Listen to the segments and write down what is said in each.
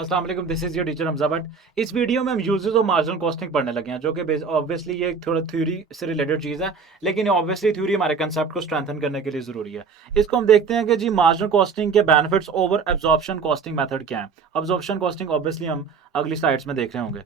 अस्सलाम वालेकुम, this is your teacher Hamza Bhatt. इस वीडियो में हम यूजेस ऑफ मार्जिनल कॉस्टिंग पढ़ने लगे हैं, जो कि ऑब्वियसली ये एक थोड़ा थ्योरी से रिलेटेड चीज़ है, लेकिन ऑब्वियसली थ्योरी हमारे कंसेप्ट को स्ट्रेंथन करने के लिए ज़रूरी है। इसको हम देखते हैं कि जी मार्जिनल कॉस्टिंग के benefits over absorption costing method क्या है। एब्जॉर्प्शन कॉस्टिंग ऑब्वियसली हम अगली स्लाइड्स में देख रहे होंगे।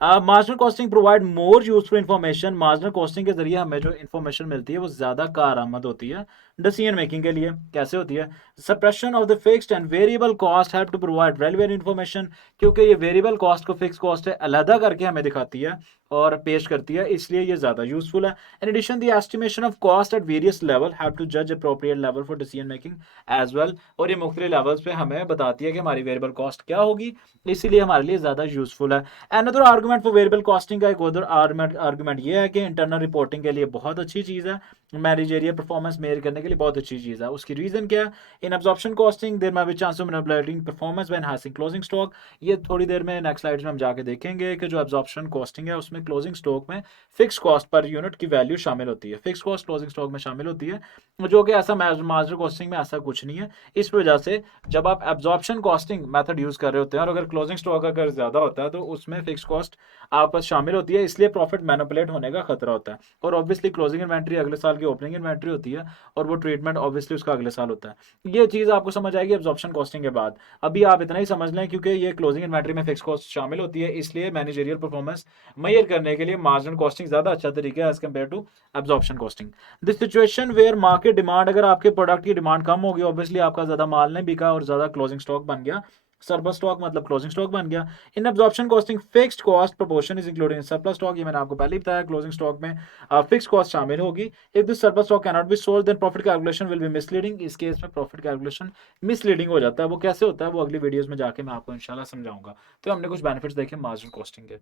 Marginal costing provide more useful information. Marginal costing के जरिए हमें जो इन्फॉर्मेशन मिलती है वो ज़्यादा कारआमद होती है डिसीजन मेकिंग के लिए। कैसे होती है? Suppression of the fixed and variable cost help to provide relevant information, क्योंकि ये वेरिएबल कॉस्ट को फिक्स कॉस्ट से अलग करके हमें दिखाती है और पेश करती है, इसलिए ये ज़्यादा यूजफुल है। In addition the estimation of cost at various level help to जज appropriate level for decision making as well. और ये मुख्तलिफ लेवल्स पे हमें बताती है कि हमारी वेरिएबल कॉस्ट क्या होगी, इसीलिए हमारे लिए ज़्यादा यूजफुल है। Another argument for variable costing का एक और आर्गूमेंट ये है कि इंटरनल रिपोर्टिंग के लिए बहुत अच्छी चीज़ है, मैनेजरियल परफॉर्मेंस मेजर करने के लिए बहुत अच्छी चीज़ है। उसकी रीज़न क्या है? In absorption costing there may be chance of manipulating performance when hedging closing stock. ये थोड़ी देर में नेक्स्ट स्लाइड्स में हम जाके देखेंगे कि जो एब्जॉर्प्शन कॉस्टिंग है उसमें क्लोजिंग स्टॉक में फिक्स कॉस्ट पर यूनिट की वैल्यू शामिल होती है। फिक्स कॉस्ट क्लोजिंग स्टॉक में शामिल होती है, जो कि ऐसा मार्जिनल कॉस्टिंग में ऐसा कुछ नहीं है। इस वजह से जब आप एब्जॉर्प्शन कॉस्टिंग मेथड यूज कर रहे होते हैं और अगर क्लोजिंग स्टॉक अगर ज्यादा होता है तो उसमें फिक्स कॉस्ट आपस शामिल होती है, इसलिए प्रॉफिट मैनिपुलेट होने का खतरा होता है। और ऑब्वियसली क्लोजिंग इन्वेंट्री अगले साल की ओपनिंग इन्वेंट्री होती है और वो ट्रीटमेंट ऑब्वियसली उसका अगले साल होता है। ये चीज आपको समझ आएगी एब्जॉर्प्शन कॉस्टिंग के बाद। अभी आप इतना ही समझ लें, क्योंकि ये क्लोजिंग इन्वेंट्री में फिक्स कॉस्ट शामिल होती है, इसलिए मैनेजरियल परफॉर्मेंस मेजर करने के लिए मार्जिनल कॉस्टिंग ज्यादा अच्छा तरीका है as compare to absorption costing. This situation where market demand, अगर आपके प्रोडक्ट की डिमांड कम होगी, ऑब्वियसली आपका ज्यादा माल नहीं बिका और ज्यादा क्लोजिंग स्टॉक बन गया, सरप्लस स्टॉक मतलब क्लोजिंग स्टॉक बन गया। In absorption costing fixed cost proportion is included in surplus stock. ये मैंने आपको पहले ही बताया, क्लोजिंग स्टॉक में फिक्स कॉस्ट शामिल होगी। If this surplus stock can not be sold then profit calculation will be misleading. इस केस में प्रॉफिट कैलकुलेशन मिसलीडिंग हो जाता है। वो कैसे होता है वो अगली वीडियोस में जाके मैं आपको इंशाल्लाह समझाऊंगा। तो हमने कुछ बेनिफिट्स देखे मार्जिनल कॉस्टिंग के।